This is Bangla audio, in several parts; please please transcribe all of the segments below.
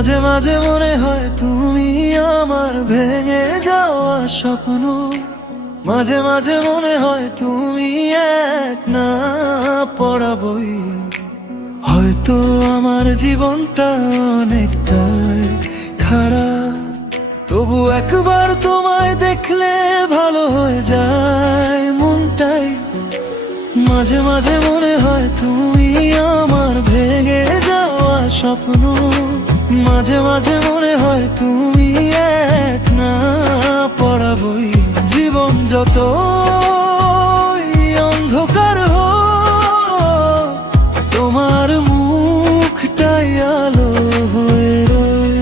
মাঝে মাঝে মনে হয় তুমি আমার ভেঙে যাওয়া স্বপ্ন। মাঝে মাঝে মনে হয় তুমি এক না পড়া বই। হয়তো আমার জীবনটা অনেকটাই খারাপ, তবু একবার তোমায় দেখলে ভালো হয়ে যায় মনটাই। মাঝে মাঝে মনে হয় তুমি আমার ভেঙে যাওয়া স্বপ্ন। মাঝে মাঝে মনে হয় তুমি এক না পড়া বই। জীবন যত অন্ধকার হোক, তোমার মুখটাই আলো হয়ে রয়।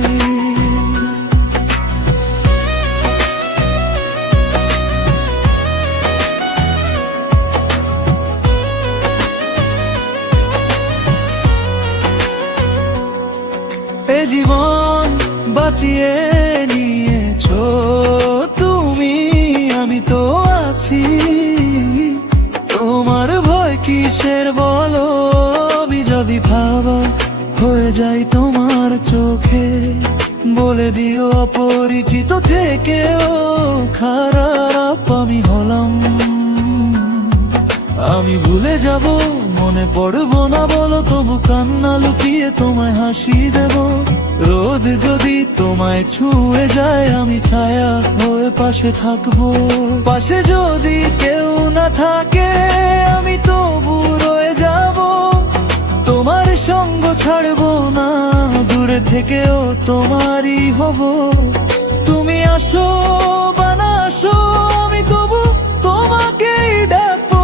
এ জীবন বাঁচিয়ে নিয়েছো তুমি, আমি তো আছি। তোমার ভয় কিসের বলো, আমি যদি ভাবা হয়ে যাই তোমার চোখে। বলে দিও অপরিচিত থেকেও খারাপ আমি হলাম। আমি ভুলে যাব, মনে পড়বো না বলো, তবু কান্না লুকিয়ে তোমায় হাসি দেব। রোদ যদি তোমায় ছুঁয়ে যায়, আমি ছায়া হয়ে পাশে থাকবো। পাশে যদি কেউ না থাকে, আমি তবু রয়ে যাব। তোমার সঙ্গ ছাড়বো না, দূরে থেকেও তোমারই হব। তুমি আসো বা না আসো, আমি তবু তোমাকেই ডাকবো।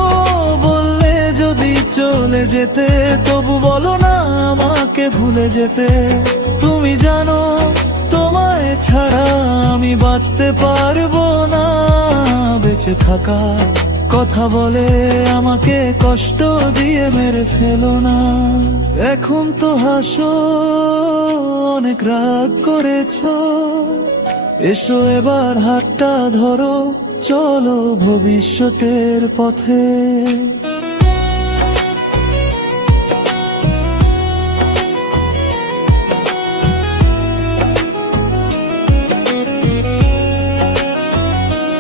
বললে যদি চলে যেতে, তবু বলো না আমাকে ভুলে যেতে। তুমি জানো তোমায় ছাড়া আমি বাঁচতে পারবো না। বেঁচে থাকা কথা বলে আমাকে কষ্ট দিয়ে মেরে ফেলো না। এখন তো হাসো, অনেক রাগ করেছো। এসো এবার হাতটা ধরো, চলো ভবিষ্যতের পথে।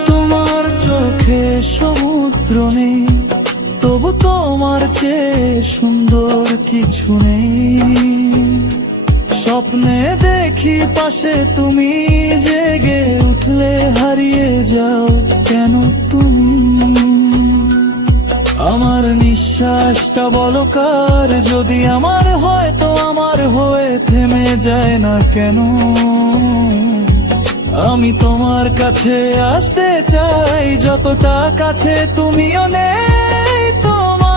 তোমার চোখে সমুদ্র নেই, তবু তোমার চেয়ে সুন্দর কিছু নেই। স্বপ্নে দেখি পাশে তুমি, জেগে উঠলে হারিয়ে যাও কেন তুমি। আমার নিঃশ্বাসটা বলো কার, যদি আমার হয় তো আমার হয়ে থেমে যায় না কেন। আমি তোমার কাছে আসতে চাই, যতটা কাছে তুমিও নেই তোমার।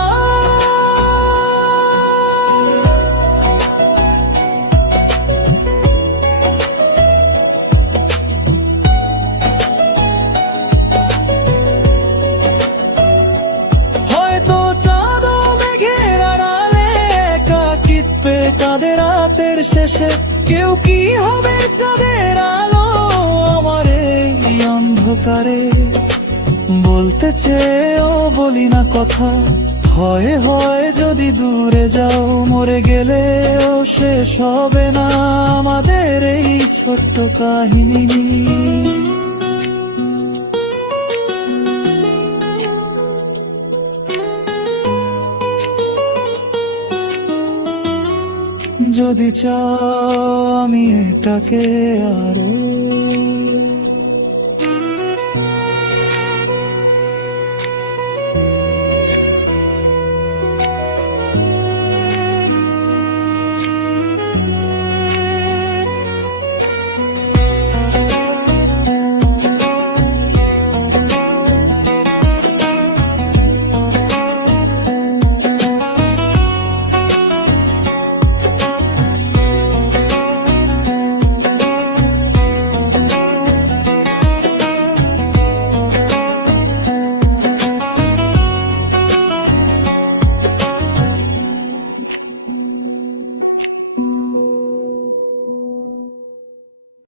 হয়তো চাঁদ মেঘের আড়ালে একাকিত্বে কাঁদে রাতের শেষে। কেউ কি হবে চাঁদের আলো আমার এই অন্ধকারে। বলতে চেয়েও বলি না কথা, হয় হয় যদি দূরে যাও। মরে গেলেও শেষ হবে না আমাদের এই ছোট্ট কাহিনী। যদি চাও আমি এটাকে আরো